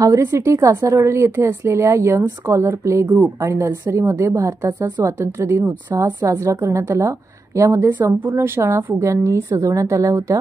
Haware city कासारवडली येथे असलेल्या young scholar play group आणि नर्सरीमध्ये भारताचा स्वातंत्र्य दिन उत्साहात साजरा करण्यात आला। यामध्ये संपूर्ण शाळा फुग्यांनी सजवण्यात आल्या होत्या।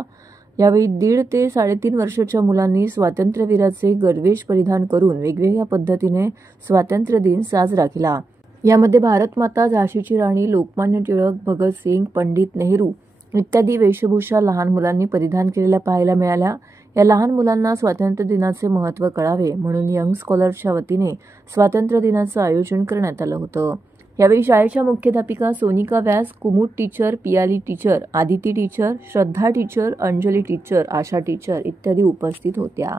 यावेळी 1.5 ते 3.5 वर्षाच्या मुलांनी स्वातंत्र्यवीराचे गणवेश परिधान करून वेगवेगळ्या पद्धतीने स्वातंत्र्य दिन साजरा केला। यामध्ये भारतमाता, झाशीची राणी, लोकमान्य टिळक, भगतसिंग, पंडित नेहरू इत्यादी वेशभूषा लहान मुलांनी परिधान केलेल्या पाहायला मिळाल्या। या लहान मुलांना स्वातंत्र्य दिनाचे महत्त्व कळावे म्हणून यंग स्कॉलर्सच्या वतीने स्वातंत्र्य दिनाचं आयोजन करण्यात आलं होतं। यावेळी शाळेच्या मुख्याध्यापिका Sonika Vyas, Kumud teacher, Piyali teacher, Aditi teacher, Shraddha teacher, Anjali teacher, Asha teacher इत्यादी उपस्थित होत्या।